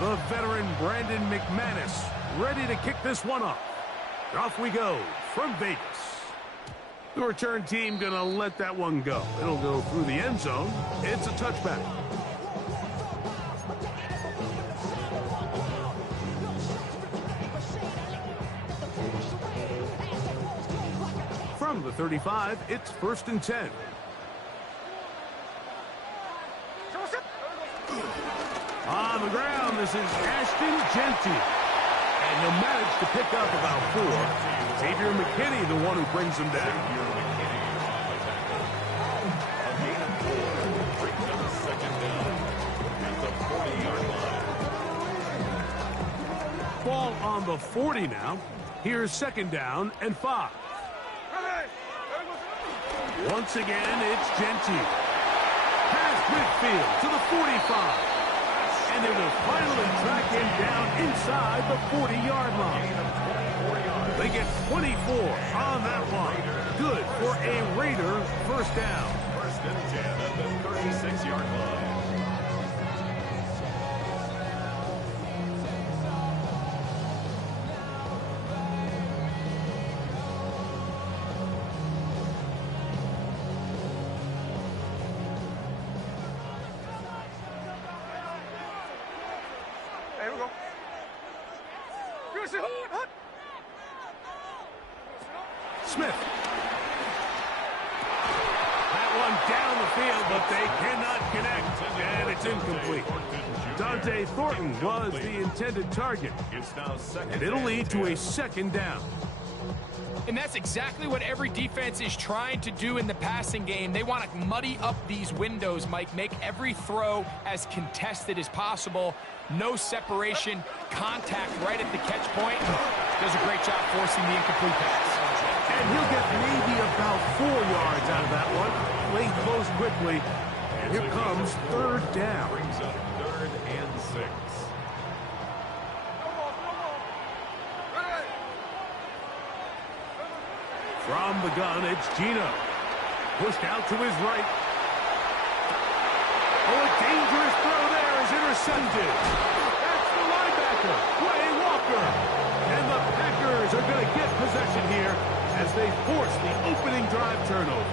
The veteran Brandon McManus ready to kick this one off. Off we go from Vegas. The return team going to let that one go. It'll go through the end zone. It's a touchback. From the 35, it's 1st and 10. On the ground, this is Ashton Genty. And he'll manage to pick up about 4. Xavier McKinney, the one who brings him down. Ball on the 40 now. Here's 2nd down and 5. Once again, it's Genty. Past midfield to the 45. And they will finally track him down inside the 40-yard line. They get 24 on that one. Good for a Raider 1st down. 1st and 10 at the 36-yard line. Smith. That one down the field, but they cannot connect, and it's incomplete. Dante Thornton was the intended target, and it'll lead to a 2nd down. And that's exactly what every defense is trying to do in the passing game. They want to muddy up these windows, Mike, make every throw as contested as possible. No separation, contact right at the catch point. Does a great job forcing the incomplete pass. And he'll get maybe about 4 yards out of that one. Lane close quickly. And here comes 3rd down. Brings up 3rd and 6. From the gun, it's Gino. Pushed out to his right. Oh, a dangerous throw there is intercepted. That's the linebacker, Quay Walker. And the Packers are going to get possession here as they force the opening drive turnover.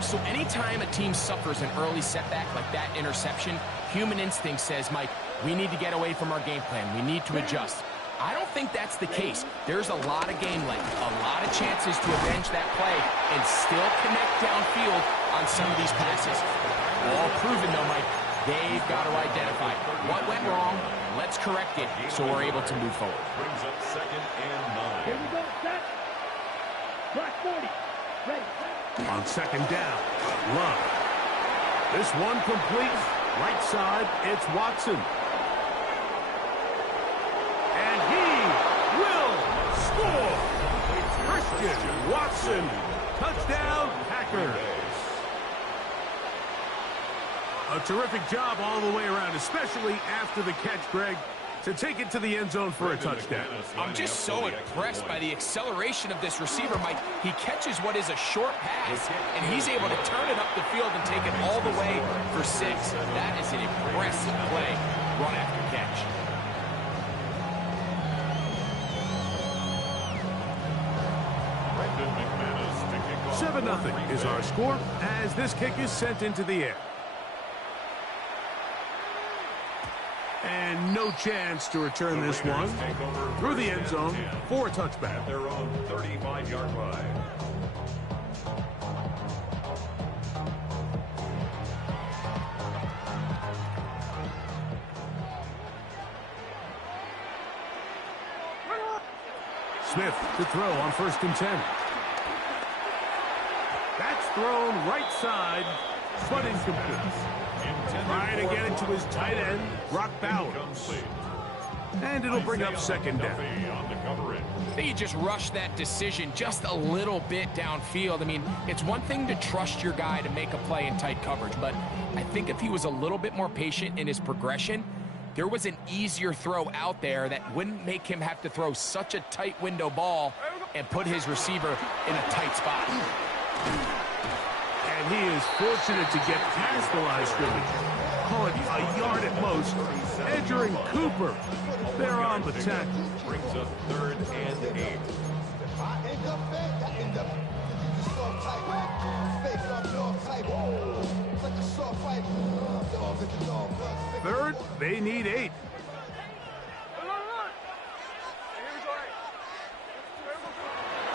So anytime a team suffers an early setback like that interception, human instinct says, Mike, we need to get away from our game plan. We need to adjust. I don't think that's the case. There's a lot of game length, a lot of chances to avenge that play and still connect downfield on some of these passes. All proven, though, Mike. They've got to identify what went wrong. Let's correct it so we're able to move forward. Brings up 2nd and 9. Here we go, set. Black 40. Ready. On 2nd down, Love. This one complete. Right side, it's Watson. And he will score. Christian Watson. Touchdown, Packers. A terrific job all the way around, especially after the catch, Greg, to take it to the end zone for a touchdown. I'm just so impressed by the acceleration of this receiver, Mike. He catches what is a short pass, and he's able to turn it up the field and take it all the way for 6. That is an impressive play, run after catch. Brandon McManus to kick off. 7-0 is our score as this kick is sent into the air. And no chance to return this one through the end zone for a touchback. At their own 35-yard line. Smith to throw on 1st and 10. That's thrown right side, but incomplete. Trying to get it to his tight end, Brock Bowers. And it'll bring up 2nd down. I think he just rushed that decision just a little bit downfield. I mean, it's one thing to trust your guy to make a play in tight coverage, but I think if he was a little bit more patient in his progression, there was an easier throw out there that wouldn't make him have to throw such a tight window ball and put his receiver in a tight spot. And he is fortunate to get past the line of scrimmage. call it a yard at most. Edger and Cooper, they're on the tackle. Brings up 3rd and 8. Third, they need 8.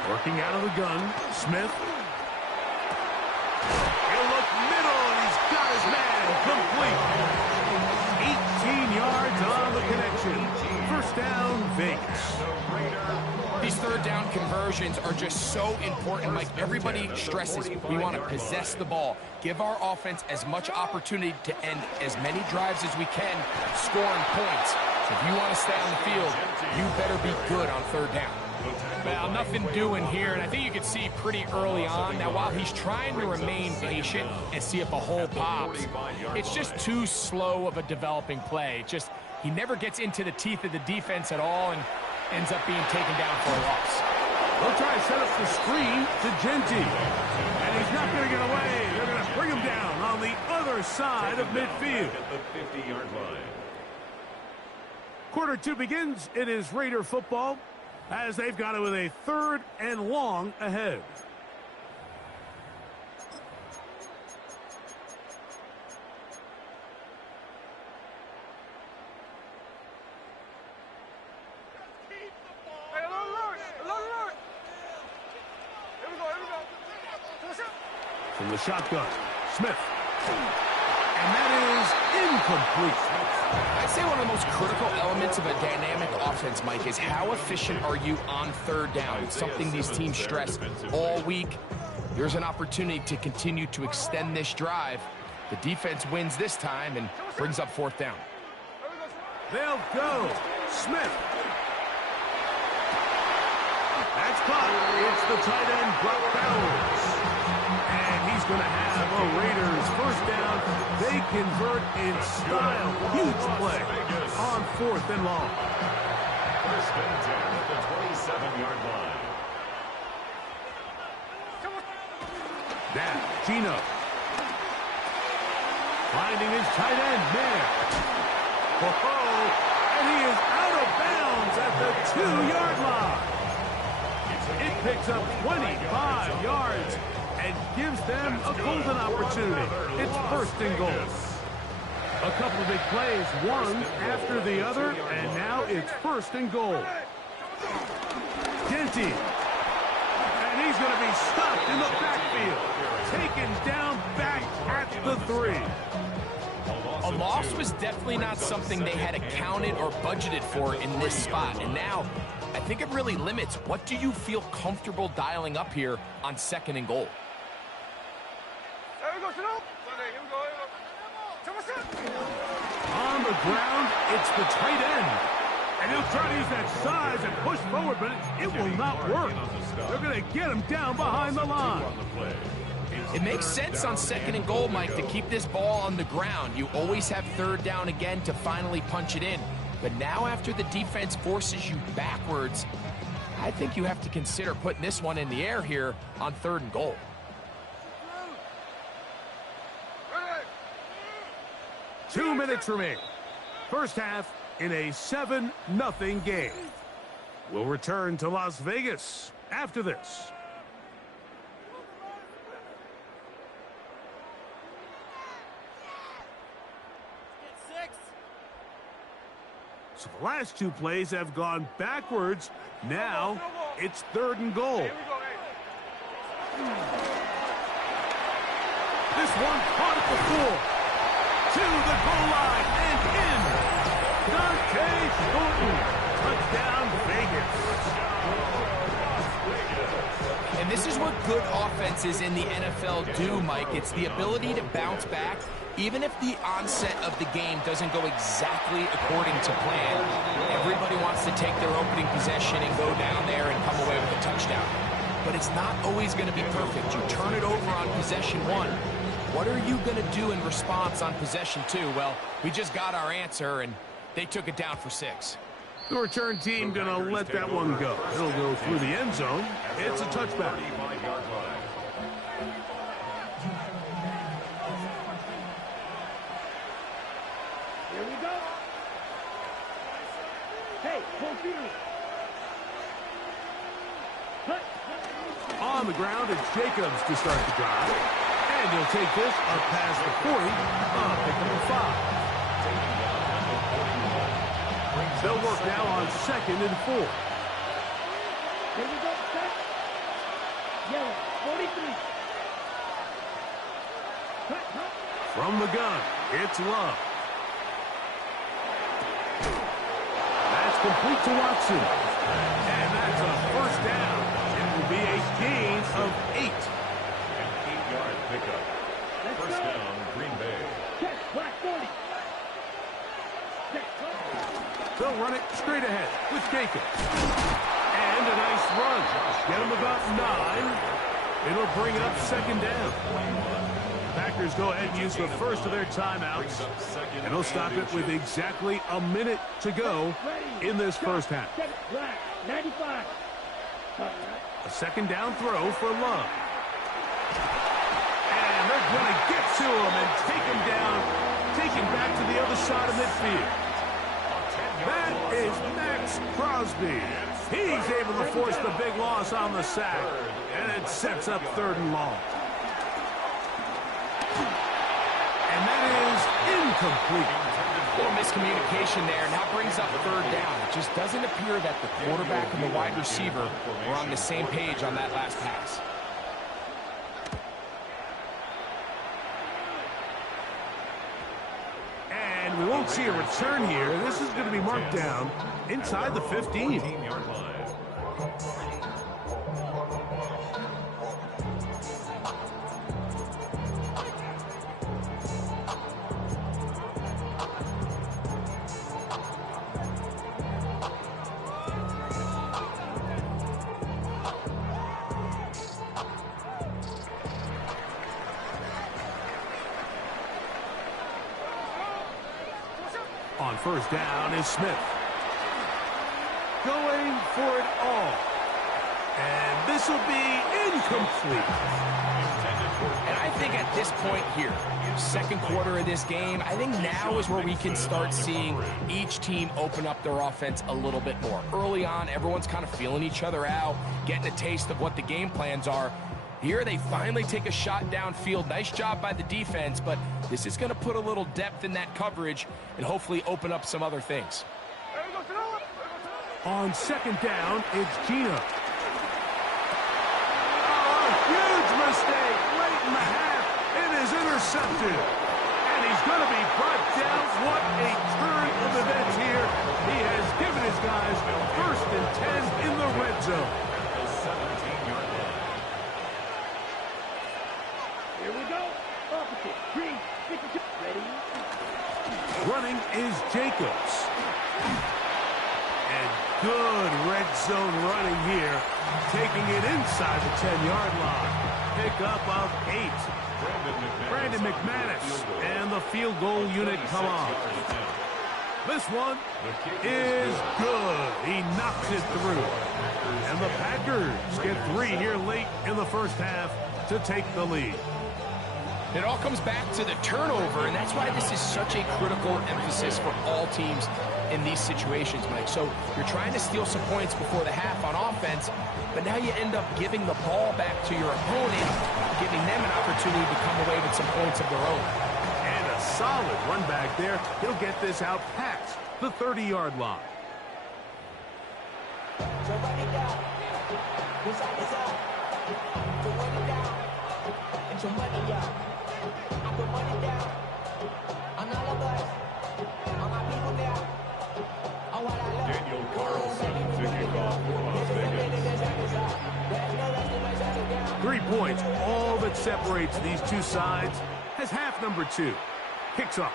Working out of the gun, Smith. He'll look middle, and he's got his man complete. 18 yards on the connection. First down, Vegas. These third down conversions are just so important. Like everybody stresses, we want to possess the ball, give our offense as much opportunity to end as many drives as we can, scoring points. So if you want to stay on the field, you better be good on third down. Well, nothing doing here, and I think you can see pretty early on that while he's trying to remain patient and see if a hole pops, it's just too slow of a developing play. Just he never gets into the teeth of the defense at all and ends up being taken down for a loss. They'll try to set up the screen to Genty, and he's not going to get away. They're going to bring him down on the other side of midfield. At the 50-yard line. Quarter 2 begins. It is Raider football, as they've got it with a 3rd and long ahead. From the shotgun, Smith. And that is incomplete. I'd say one of the most critical elements of a dynamic offense, Mike, is how efficient are you on third down? It's something these teams stress all week. There's an opportunity to continue to extend this drive. The defense wins this time and brings up 4th down. They'll go. Smith. That's caught. It's the tight end, Brock Bowers. And he's going to have a Raiders first down. They convert in style. Huge play on 4th and long. First and 10 at the 27-yard line. Now, Gino. Finding his tight end there. And he is out of bounds at the 2-yard line. It picks up 25 yards and gives them a golden opportunity. It's 1st and goal. A couple of big plays, one after the other, and now it's 1st and goal. Genty. And he's going to be stopped in the backfield. Taken down back at the 3. A loss was definitely not something they had accounted or budgeted for in this spot. And now, I think it really limits what do you feel comfortable dialing up here on 2nd and goal. On the ground, it's the tight end. And he'll try to use that size and push forward, but it will not work. They're going to get him down behind the line. It makes sense on 2nd and goal, Mike, to keep this ball on the ground. You always have 3rd down again to finally punch it in. But now after the defense forces you backwards, I think you have to consider putting this one in the air here on 3rd and goal. Two minutes remain. First half in a 7-0 game. We'll return to Las Vegas after this. So the last 2 plays have gone backwards. Now it's 3rd and goal. This one caught at the 4. To the goal line and in. Dante Thornton. Touchdown, Vegas. And this is what good offenses in the NFL do, Mike. It's the ability to bounce back, even if the onset of the game doesn't go exactly according to plan. Everybody wants to take their opening possession and go down there and come away with a touchdown. But it's not always going to be perfect. You turn it over on possession 1. What are you going to do in response on possession 2? Well, we just got our answer, and they took it down for 6. The return team going to let that one go. It'll go through the end zone. It's a touchback. Fulfill. Cut. On the ground, it's Jacobs to start the drive. And he'll take this up past the 40, picking up 5. They'll work now on 2nd and 4. Here we go. Set. Yellow. 43. Cut. Cut. From the gun, it's Love. That's complete to Watson. And that's a first down. It will be a gain of 8. An 8-yard pickup. Let's First go. down, Green Bay. Check. Black 40. Check. They'll run it straight ahead with Jacobs. And a nice run. Get him about 9. It'll bring up 2nd down. Packers go ahead and use the first of their timeouts. And they'll stop it with exactly a minute to go in this first half. Black 95. A 2nd down throw for Love. And they're going to get to him and take him down, take him back to the other side of midfield. That is Max Crosby. He's able to force the big loss on the sack, and it sets up 3rd and long. And that is incomplete. A little miscommunication there, and that brings up 3rd down. It just doesn't appear that the quarterback and the wide receiver were on the same page on that last pass. And we won't see a return here. This is going to be marked down inside the 15. 15-yard line. On first down is Smith. Going for it all. And this will be incomplete. And I think at this point here, 2nd quarter of this game, I think now is where we can start seeing each team open up their offense a little bit more. Early on, everyone's kind of feeling each other out, getting a taste of what the game plans are. Here they finally take a shot downfield. Nice job by the defense, but this is going to put a little depth in that coverage and hopefully open up some other things. On 2nd down, it's Gino. Oh, huge mistake late in the half. It is intercepted. And he's going to be brought down. What a turn of events here. He has given his guys 1st and 10 in the red zone. The 17-yard line. Here we go. Opposite. Green. 52. Ready. Running is Jacobs. And good red zone running here. Taking it inside the 10-yard line. Pickup of 8. Brandon McManus. And the field goal unit come on. This one is good. He knocks it through. And the Packers get 3 here late in the first half to take the lead. It all comes back to the turnover, and that's why this is such a critical emphasis for all teams in these situations, Mike. So you're trying to steal some points before the half on offense, but now you end up giving the ball back to your opponent, giving them an opportunity to come away with some points of their own. And a solid run back there. He'll get this out past the 30-yard line. Daniel Carlson to kick off for Las Vegas. 3 points, all that separates these two sides, as half number 2 kicks off.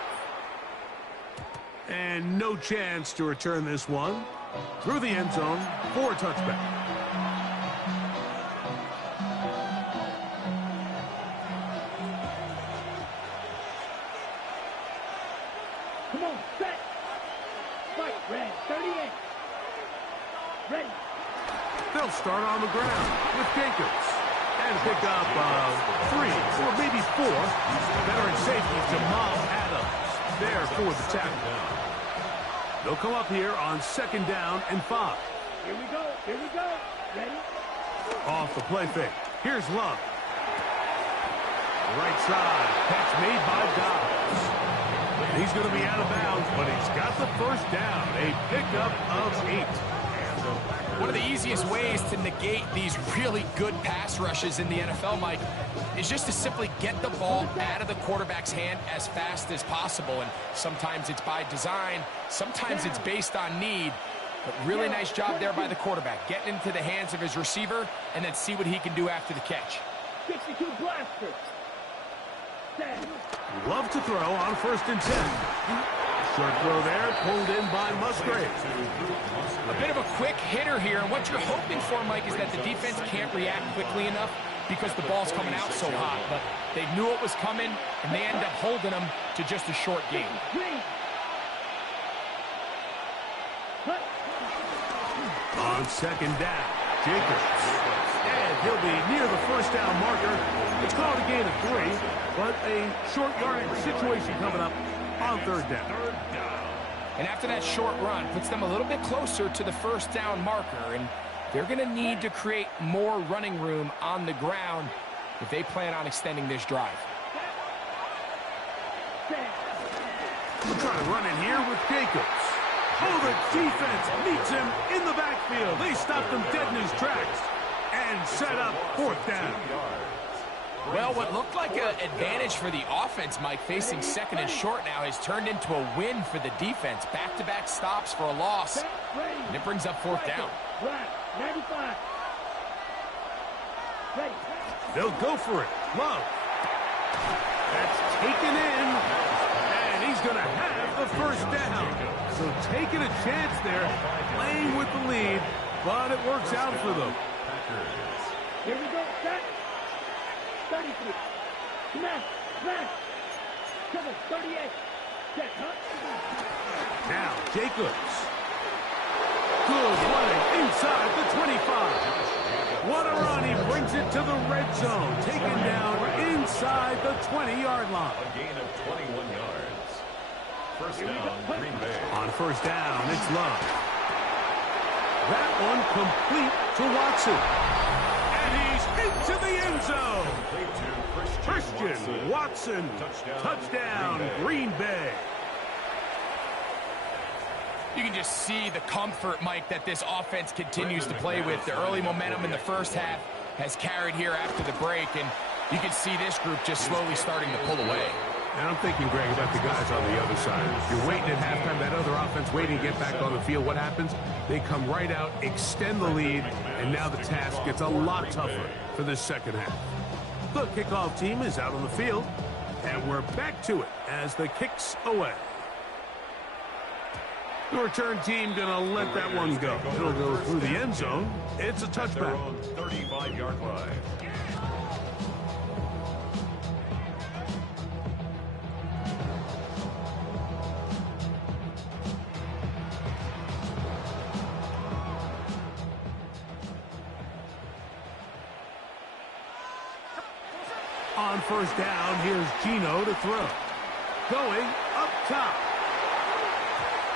And no chance to return this one through the end zone for a touchback. Come on, set. Fight, red, 38. Ready. They'll start on the ground with Jacobs. And pick up 3 or maybe 4. Veteran safety Jamal Adams there for the tackle. They'll come up here on 2nd down and 5. Here we go. Here we go. Ready? Off the play fake. Here's Love. Right side. Catch made by Dobbs. And he's going to be out of bounds, but he's got the first down. A pickup of 8. One of the easiest ways to negate these really good pass rushes in the NFL, Mike, is just to simply get the ball out of the quarterback's hand as fast as possible. And sometimes it's by design, sometimes it's based on need. But really nice job there by the quarterback, getting into the hands of his receiver and then see what he can do after the catch. 62 blaster. Love to throw on 1st and 10. Short throw there, pulled in by Musgrave. A bit of a quick hitter here, and what you're hoping for, Mike, is that the defense can't react quickly enough because the ball's coming out so hot. But they knew it was coming, and they end up holding them to just a short game. On 2nd down, Jacobs. And he'll be near the 1st down marker. It's called a gain of 3, but a short yardage situation coming up on 3rd down. And after that short run, puts them a little bit closer to the 1st down marker, and they're going to need to create more running room on the ground if they plan on extending this drive. We'll try to run in here with Jacobs. Oh, the defense meets him in the backfield. They stopped him dead in his tracks and set up 4th down. Well, what looked like an advantage for the offense, Mike, facing 2nd and short now, has turned into a win for the defense. Back-to-back stops for a loss, and it brings up 4th down. 95. Ready. They'll go for it. Love. That's taken in, and he's going to have the 1st down. So taking a chance there, playing with the lead, but it works out for them. Here we go. Set. 33. Smash. Smash. Cover. 38. Set. Now, Jacobs. Good running inside the 25. What a run. He brings it to the red zone. Taken down inside the 20-yard line. A gain of 21 yards. 1st down, Green Bay. On 1st down, it's Love. That one complete to Watson. And he's into the end zone. Christian Watson. Touchdown, Green Bay. You can just see the comfort, Mike, that this offense continues to play with. The early momentum in the 1st half has carried here after the break, and you can see this group just slowly starting to pull away. And I'm thinking, Greg, about the guys on the other side. You're waiting at halftime, that other offense waiting to get back on the field. What happens? They come right out, extend the lead, and now the task gets a lot tougher for this 2nd half. The kickoff team is out on the field, and we're back to it as the kick's away. The return team going to let that one go. It'll go through the end zone. It's a touchback. 35-yard line. On 1st down, here's Gino to throw. Going up top.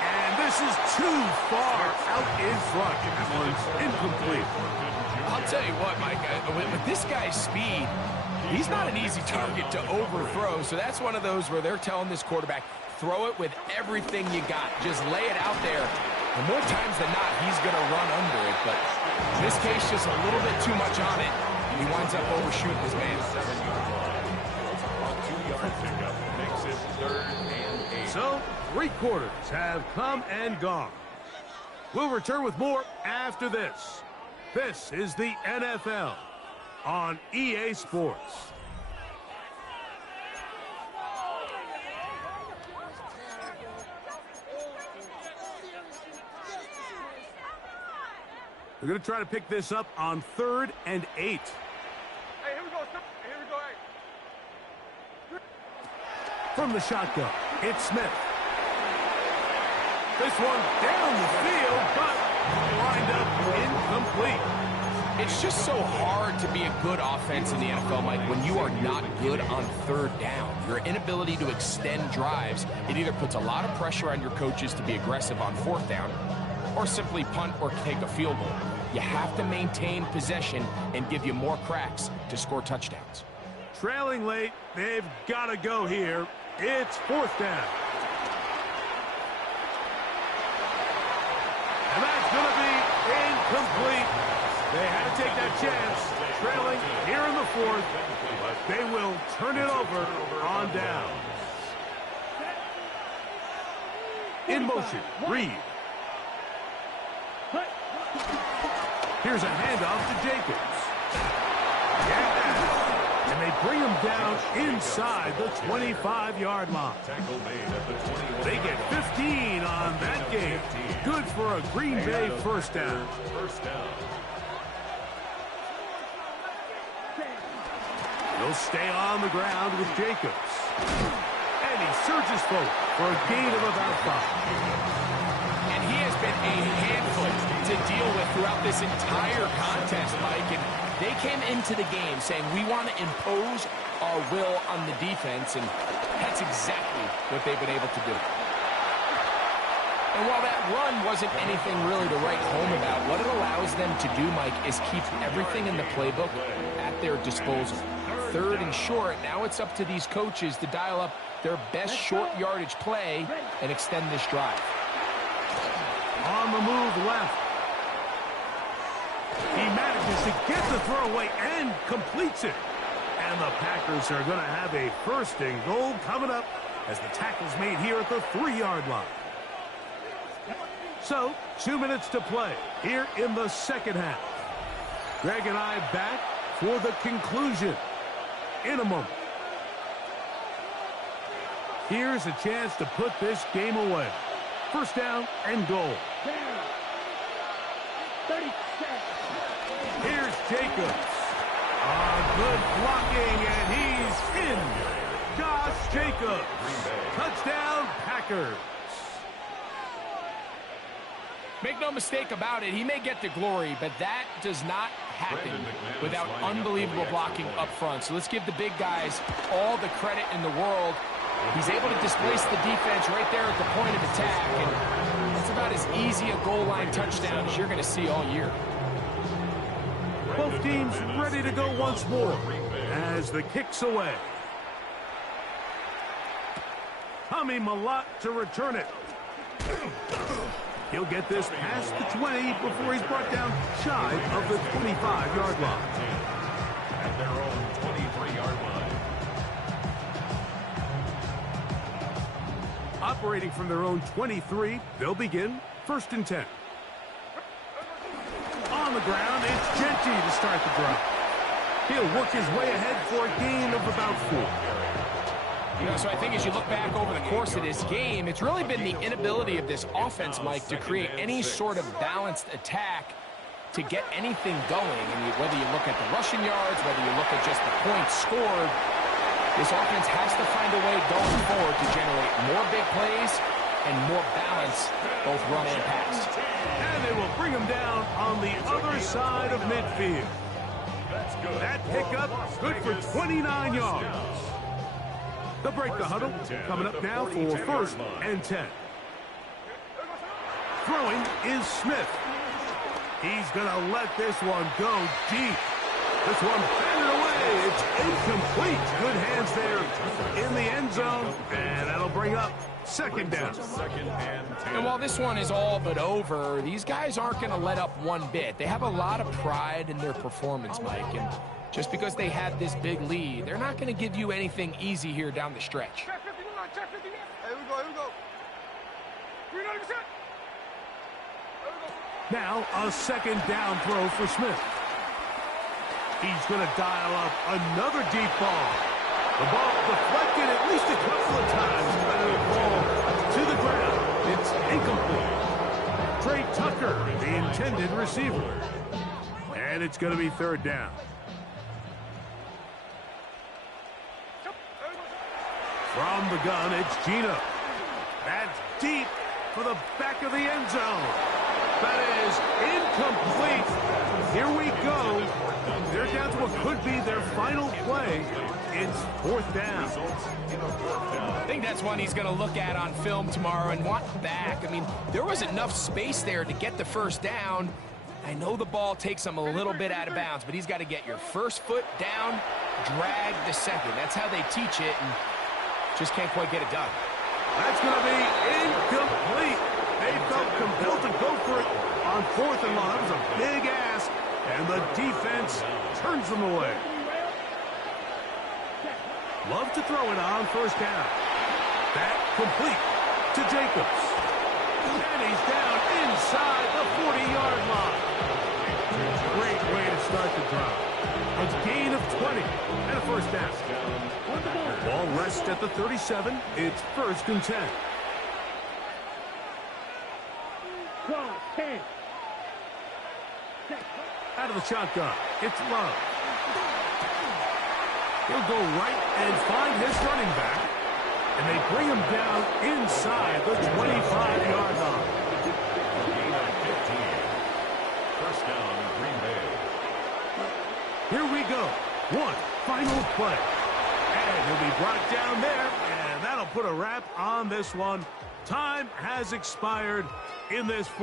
And this is too far out in front. That one's incomplete. I'll tell you what, Mike, with this guy's speed, he's not an easy target to overthrow. So that's one of those where they're telling this quarterback, throw it with everything you got. Just lay it out there. And more times than not, he's going to run under it. But in this case, just a little bit too much on it. He winds up overshooting his man. 2-yard pickup makes it 3rd and 8. So, 3 quarters have come and gone. We'll return with more after this. This is the NFL on EA Sports. We're going to try to pick this up on 3rd and 8. Hey, here we go. Here we go. Hey. From the shotgun, it's Smith. This one down the field, but lined up incomplete. It's just so hard to be a good offense in the NFL, Mike, when you are not good on third down. Your inability to extend drives, it either puts a lot of pressure on your coaches to be aggressive on fourth down or simply punt or take a field goal. You have to maintain possession and give you more cracks to score touchdowns. Trailing late, they've got to go here. It's fourth down. And that's going to be incomplete. They had to take that chance, trailing here in the fourth. They will turn it over on down. In motion, Reed. Here's a handoff to Jacobs. Yeah. And they bring him down inside the 25-yard line. They get 15 on that game. Good for a Green Bay first down. He'll stay on the ground with Jacobs. And he surges forward for a gain of about 5. And he has been a handful to deal with throughout this entire contest, Mike. And they came into the game saying, we want to impose our will on the defense, and that's exactly what they've been able to do. And while that run wasn't anything really to write home about, what it allows them to do, Mike, is keep everything in the playbook at their disposal. Third and short, now it's up to these coaches to dial up their best short yardage play and extend this drive. On the move left. He manages to get the throw away and completes it. And the Packers are going to have a first and goal coming up as the tackle's made here at the 3-yard line. So, 2 minutes to play here in the second half. Greg and I back for the conclusion in a moment. Here's a chance to put this game away. First down and goal. Here's Jacobs. Good blocking, and he's in. Josh Jacobs. Touchdown, Packers. Make no mistake about it, he may get the glory, but that does not happen without unbelievable blocking up front. So let's give the big guys all the credit in the world. He's able to displace the defense right there at the point of attack, and it's about as easy a goal line touchdown as you're going to see all year. Both teams ready to go once more as the kick's away. Tommy Malott to return it. He'll get this past the 20 before he's brought down shy of the 25-yard line. At their own 23-yard line. Operating from their own 23, they'll begin first and 10. On the ground, it's Genty to start the drive. He'll work his way ahead for a gain of about 4. You know, so I think as you look back over the course of this game, it's really been the inability of this offense, Mike, to create any sort of balanced attack to get anything going. And whether you look at the rushing yards, whether you look at just the points scored, this offense has to find a way going forward to generate more big plays and more balance, both run and pass. And they will bring him down on the other side of midfield. That pickup good for 29 yards. They'll break the huddle. Coming up now for first and 10. Throwing is Smith. He's going to let this one go deep. This one batted away. It's incomplete. Good hands there in the end zone. And that'll bring up second down. And while this one is all but over, these guys aren't going to let up one bit. They have a lot of pride in their performance, Mike. And just because they had this big lead, they're not going to give you anything easy here down the stretch. Check 50, check 50. Here we go, here we go. 390%. Now a second down throw for Smith. He's going to dial up another deep ball. The ball deflected at least a couple of times, but it'll fall to the ground. It's incomplete. Trey Tucker, the intended receiver. And it's going to be third down. From the gun, it's Gino. That's deep for the back of the end zone. That is incomplete. Here we go. They're down to what could be their final play. It's 4th down. I think that's one he's going to look at on film tomorrow and want back. I mean, there was enough space there to get the first down. I know the ball takes him a little bit out of bounds, but he's got to get your first foot down, drag the second. That's how they teach it, and just can't quite get it done. That's going to be incomplete. They felt compelled to go for it on 4th and long. That was a big ask, and the defense turns them away. Love to throw it on 1st down. That complete to Jacobs. And he's down inside the 40-yard line. Great way to start the drive. A gain of 20 and a 1st down. Ball rests at the 37. It's 1st and 10. 10. Out of the shotgun. It's Love. He'll go right and find his running back. And they bring him down inside the 25-yard line. Gain of 15. 1st down, Green Bay. Here we go. One final play. And he'll be brought down there. And that'll put a wrap on this one. Time has expired in this 4th.